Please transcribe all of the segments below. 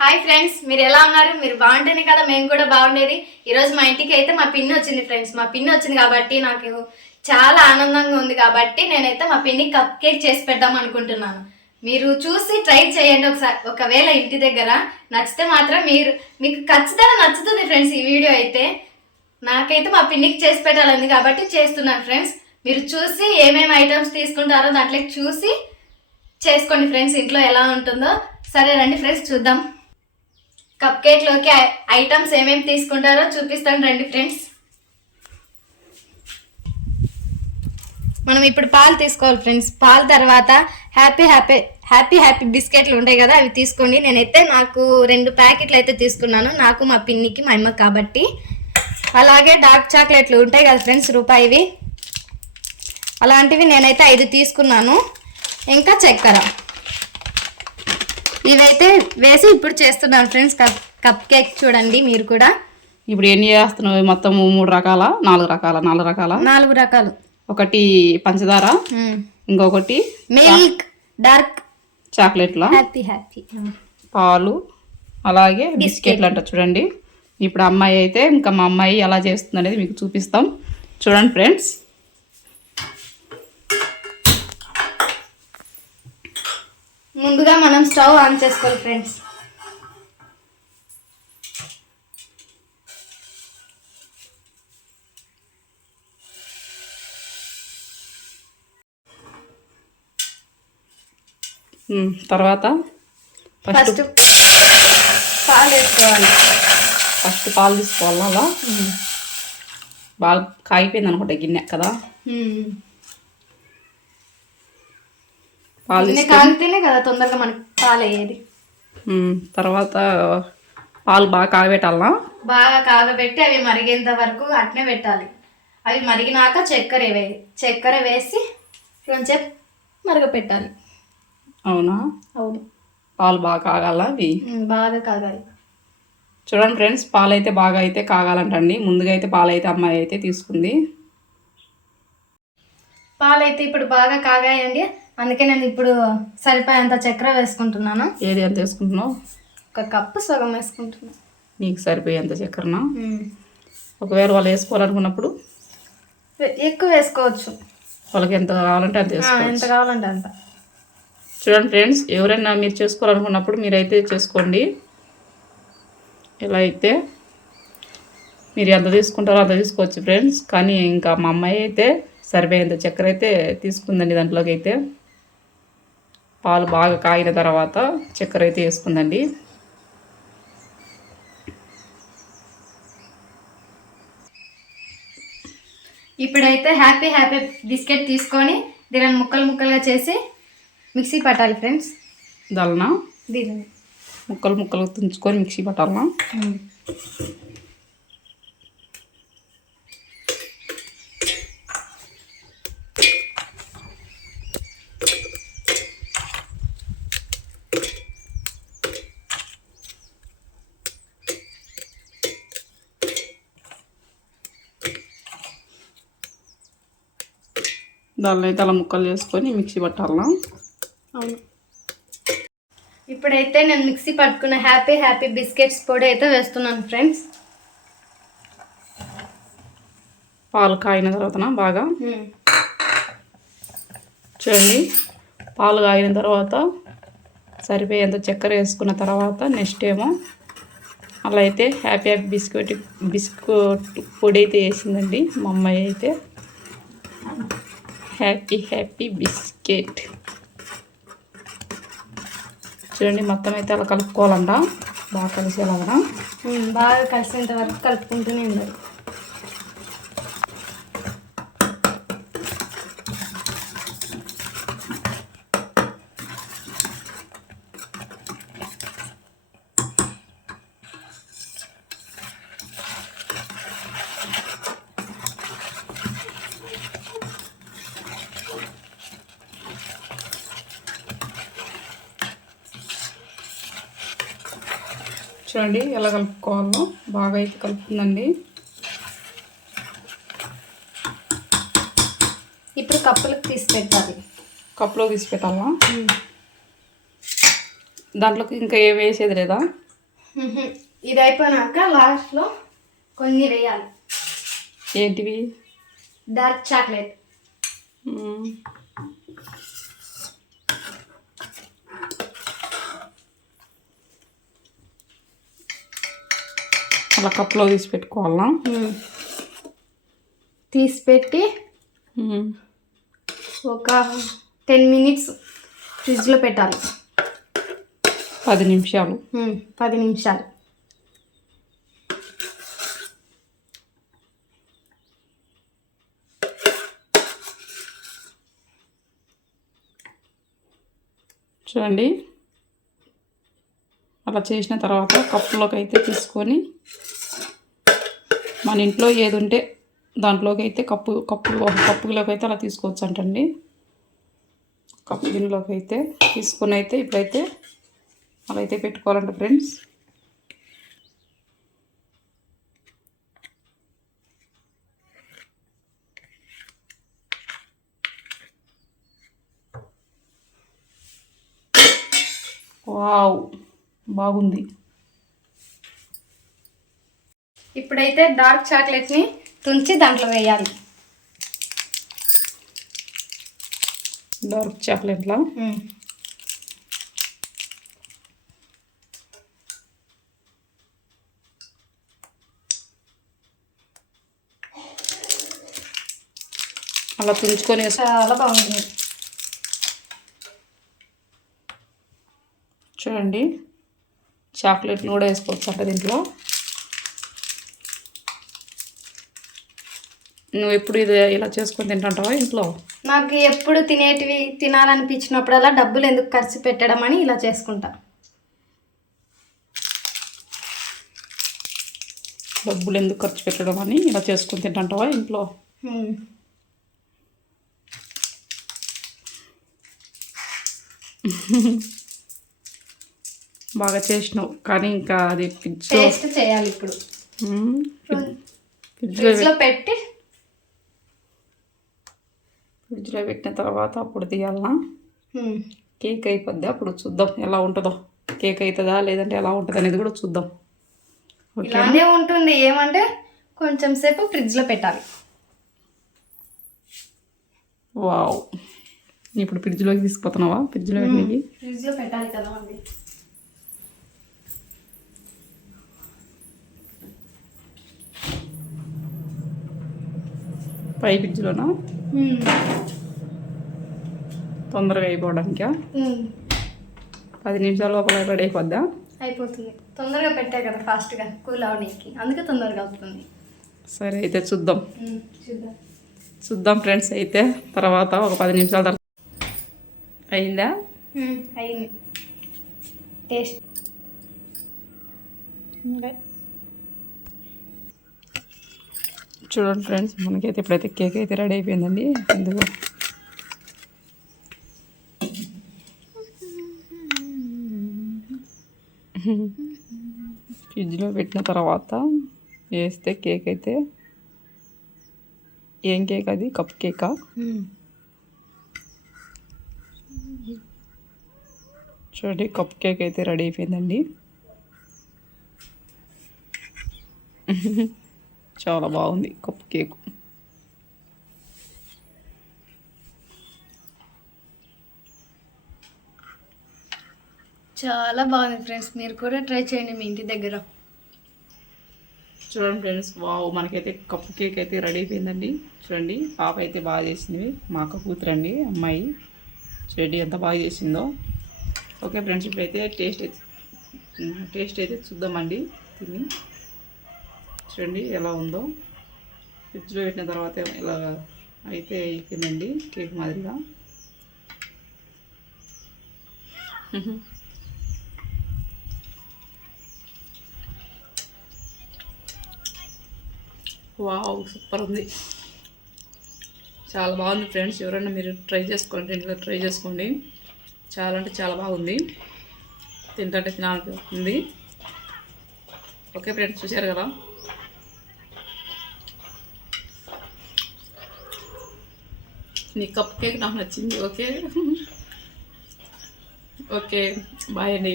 Hi friends మీరు ఎలా ఉన్నారు? మీరు బాగుంటేనే కదా మేము కూడా బాగుండేది. ఈరోజు మా ఇంటికి అయితే మా పిన్ని వచ్చింది ఫ్రెండ్స్ మా పిన్ని వచ్చింది కాబట్టి నాకు చాలా ఆనందంగా ఉంది కాబట్టి నేనైతే మా పిన్ని కప్ కేక్ చేసి పెడదాం అనుకుంటున్నాను. మీరు చూసి ట్రై చేయండి ఒకసారి. ఒకవేళ ఇంటి దగ్గర నచ్చితే మాత్రం మీరు మీకు ఖచ్చితంగా నచ్చుతుంది ఫ్రెండ్స్ ఈ వీడియో అయితే. నాకైతే మా పిన్నికి చేసి పెట్టాలని కాబట్టి చేస్తున్నాను ఫ్రెండ్స్ మీరు చూసి ఏమేమి ఐటమ్స్ తీసుకుంటారో దాంట్లో చూసి చేసుకోండి ఫ్రెండ్స్ ఇంట్లో ఎలా ఉంటుందో. సరే రండి ఫ్రెండ్స్ చూద్దాం. కప్ కేక్లోకి ఐటమ్స్ ఏమేమి తీసుకుంటారో చూపిస్తాను రండి ఫ్రెండ్స్. మనం ఇప్పుడు పాలు తీసుకోవాలి ఫ్రెండ్స్. పాలు తర్వాత హ్యాపీ హ్యాపీ హ్యాపీ హ్యాపీ బిస్కెట్లు ఉంటాయి కదా అవి తీసుకోండి. నేనైతే నాకు రెండు ప్యాకెట్లు అయితే తీసుకున్నాను. నాకు మా పిన్నికి మా అమ్మ కాబట్టి. అలాగే డార్క్ చాక్లెట్లు ఉంటాయి కదా ఫ్రెండ్స్ రూపాయివి. అలాంటివి నేనైతే ఐదు తీసుకున్నాను. ఇంకా చక్కెర. ఇవైతే వేసి ఇప్పుడు చేస్తున్నాను ఫ్రెండ్స్. కప్ కప్ కేక్ చూడండి మీరు కూడా. ఇప్పుడు ఎన్ని చేస్తున్నావు? మొత్తం మూడు రకాల? నాలుగు రకాల? నాలుగు రకాల? నాలుగు రకాలు. ఒకటి పంచదార ఇంకొకటి మిల్క్ డార్క్. చాక్లెట్ల? Happy happy. పాలు అలాగే బిస్కెట్లు. అంట చూడండి. ఇప్పుడు అమ్మాయి అయితే ఇంకా మా అమ్మాయి ఎలా చేస్తుంది అనేది మీకు చూపిస్తాం. చూడండి ఫ్రెండ్స్. ముందుగా మనం స్టవ్ ఆన్ చేసుకోవాలి ఫ్రెండ్స్. తర్వాత ఫస్ట్ ఫస్ట్ పాలు వేసుకోవాలి. ఫస్ట్ పాలు తీసుకోవాలి? అలా బాగా కాగిపోయింది అనుకుంటా గిన్నె కదా? పాలు కాగితేనే కదా తొందరగా మనకి పాలు అయ్యేది ఉమ్, తర్వాత పాలు బాగా కాగబెట్టాలనా? బాగా కాగబెట్టి అవి మరిగేంత వరకు అట్నే పెట్టాలి. అవి మరిగినాక చక్కెర వే చక్కెర వేసి కొంచెం మరగపెట్టాలి. అవునా? అవును. పాలు బాగా కాగాల అవి? బాగా కాగాలి. చూడండి ఫ్రెండ్స్ పాలు అయితే బాగా అయితే కాగాలంటండి. ముందుగా అయితే పాలు అయితే అమ్మాయి అయితే తీసుకుంది. పాలు అయితే ఇప్పుడు బాగా కాగాయండి. అందుకే నేను ఇప్పుడు సరిపోయేంత చక్కెర వేసుకుంటున్నాను. ఏది ఎంత వేసుకుంటున్నావు? ఒక కప్పు సగం వేసుకుంటున్నాను నీకు సరిపోయేంత చక్కెరన. ఒకవేళ వాళ్ళు వేసుకోవాలనుకున్నప్పుడు? ఎక్కువ వేసుకోవచ్చు. వాళ్ళకి ఎంత కావాలంటే అంత వేసుకోవచ్చు. ఎంత కావాలంటే అంత. చూడండి ఫ్రెండ్స్ ఎవరైనా మీరు చేసుకోవాలనుకున్నప్పుడు మీరైతే చేసుకోండి. ఇలా అయితే మీరు ఎంత తీసుకుంటారో అంత తీసుకోవచ్చు ఫ్రెండ్స్. కానీ ఇంకా మా అమ్మాయి అయితే సరిపోయేంత చక్కెర అయితే తీసుకుందండి దాంట్లోకి అయితే. పాలు బాగా కాగిన తర్వాత చక్కెర అయితే వేసుకుందండి. ఇప్పుడైతే హ్యాపీ హ్యాపీ బిస్కెట్ తీసుకొని దీనిని ముక్కలు ముక్కలుగా చేసి మిక్సీ పట్టాలి ఫ్రెండ్స్. దలన దీనిని. ముక్కలు ముక్కలు తుంచుకొని మిక్సీ పట్టాలనా? దానిలో అయితే అలా ముక్కలు చేసుకొని మిక్సీ పట్టాలనా అవును. ఇప్పుడైతే నేను మిక్సీ పట్టుకున్న హ్యాపీ హ్యాపీ బిస్కెట్స్ పొడి అయితే వేస్తున్నాను ఫ్రెండ్స్. పాలు కాగిన తర్వాతన? బాగా? చూడండి. పాలు కాగిన తర్వాత సరిపోయేంత చక్కెర వేసుకున్న తర్వాత నెక్స్ట్ ఏమో అలా అయితే హ్యాపీ హ్యాపీ బిస్కెట్ బిస్కెట్ పొడి అయితే వేసిందండి మా అమ్మాయి అయితే. హ్యాపీ హ్యాపీ బిస్కెట్ చూడండి మొత్తం అయితే అలా కలుపుకోవాలంట. బాగా కలిసేలాగా బాగా కలిసేంత వరకు కలుపుకుంటూనే ఉండాలి. చూడండి ఎలా కలుపుకోవాలో బాగా అయితే కలుపుతుందండి. ఇప్పుడు కప్పులకు తీసి పెట్టాలి. కప్పులో తీసి పెట్టాలా? దాంట్లోకి ఇంకా ఏం వేసేది లేదా? ఇది అయిపోయినాక లాస్ట్లో కొన్ని వేయాలి. ఏంటివి? Dark chocolate. అలా కప్పులో తీసి పెట్టుకోవాలా? తీసి పెట్టి. ఒక టెన్ మినిట్స్ ఫ్రిడ్జ్లో పెట్టాలి. పది నిమిషాలు. పది నిమిషాలు. చూడండి. అలా చేసిన తర్వాత కప్పులోకి అయితే తీసుకొని మన ఇంట్లో ఏది ఉంటే దాంట్లోకి అయితే కప్పు కప్పు ఒక కప్పులోకి అయితే అలా తీసుకోవచ్చు అంటండి కప్పు గిన్నెలోకి అయితే తీసుకొని అయితే ఇప్పుడైతే అలా అయితే పెట్టుకోవాలంట ఫ్రెండ్స్. వావ్! బాగుంది. ఇప్పుడైతే డార్క్ చాక్లెట్ని తుంచి దాంట్లో వేయాలి. డార్క్ చాక్లెట్లా. అలా తుంచుకొని చాలా బాగుంటుంది చూడండి. చాక్లెట్లు కూడా వేసుకోవచ్చు అంట దీంట్లో. నువ్వు ఎప్పుడు ఇది ఇలా చేసుకొని తింటుంటావా ఇంట్లో? నాకు ఎప్పుడు తినేటివి తినాలనిపించినప్పుడల్లా డబ్బులు ఎందుకు ఖర్చు పెట్టడం అని ఇలా చేసుకుంటా. డబ్బులు ఎందుకు ఖర్చు పెట్టడం అని ఇలా చేసుకొని తింటుంటావా ఇంట్లో? మ్మ్. బాగా చేసినావు. కానీ ఇంకా అది ఫ్రిడ్జ్ టేస్ట్ చేయాలి ఇప్పుడు. ఫ్రిడ్జ్లో పెట్టి ఫ్రిడ్జ్లో పెట్టిన తర్వాత అప్పుడు తీయాలనా. కేక్ అయిపోద్ది. అప్పుడు చూద్దాం ఎలా ఉంటుందో. కేక్ అవుతుందా? లేదంటే ఎలా ఉంటుంది అనేది కూడా చూద్దాం. ఇలానే ఉంటుంది. ఏమంటే కొంచెం సేపు ఫ్రిడ్జ్లో పెట్టాలి. వావ్. ఇప్పుడు ఫ్రిడ్జ్లోకి తీసుకుపోతున్నావా? ఫ్రిడ్జ్లో ఫ్రిడ్జ్లో పెట్టాలి కదా అండి పై మ్మ్. తొందరగా అయిపోవడానికా. పది నిమిషాల లోపల రెడీ అయిపోద్దా? అయిపోతుంది. తొందరగా పెట్టా కదా ఫాస్ట్గా కూల్ అవడానికి. అందుకే తొందరగా అవుతుంది. సరే అయితే చూద్దాం. చూద్దాం. చూద్దాం ఫ్రెండ్స్ అయితే తర్వాత ఒక పది నిమిషాల తర్వాత. అయిందా. అయింది. టేస్ట్ ఇంకా చూడండి ఫ్రెండ్స్ మనకైతే ఇప్పుడైతే కేక్ అయితే రెడీ అయిపోయిందండి. ఎందుకు? ఫ్రిడ్జ్లో పెట్టిన తర్వాత వేస్తే కేక్ అయితే ఏం కేక్ అది? కప్ కేకా? చూడండి కప్ కేక్ అయితే రెడీ అయిపోయిందండి. చాలా బాగుంది కప్ కేక్. చాలా బాగుంది ఫ్రెండ్స్ మీరు కూడా ట్రై చేయండి మీ ఇంటి దగ్గర. చూడండి ఫ్రెండ్స్ వావ్ మనకైతే కప్ కేక్ అయితే రెడీ అయిపోయిందండి. చూడండి పాప అయితే బాగా చేసింది మా అక్క కూతురు అండి అమ్మాయి. చూడండి ఎంత బాగా చేసిందో. ఓకే ఫ్రెండ్స్ ఇప్పుడైతే టేస్ట్ అయితే టేస్ట్ అయితే చూద్దామండి తిని. చూడండి ఎలా ఉందో. ఫ్రిడ్జ్లో పెట్టిన తర్వాత ఇలా అయితే అయిపోయిందండి కేక్ మాదిరిగా. వావ్ సూపర్ ఉంది. చాలా బాగుంది ఫ్రెండ్స్ ఎవరైనా మీరు ట్రై చేసుకోండి ఇంట్లో ట్రై చేసుకోండి. చాలా అంటే చాలా బాగుంది. తింటే తినాలనిపిస్తుంది. ఓకే ఫ్రెండ్స్ చూశారు కదా. నీ కప్ కేక్ నాకు నచ్చింది ఓకే? ఓకే బాయ్ అండి.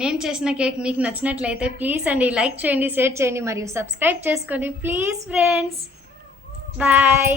నేను చేసిన కేక్ మీకు నచ్చినట్లయితే ప్లీజ్ అండి లైక్ చేయండి షేర్ చేయండి మరియు సబ్స్క్రైబ్ చేసుకోండి ప్లీజ్ ఫ్రెండ్స్. బాయ్.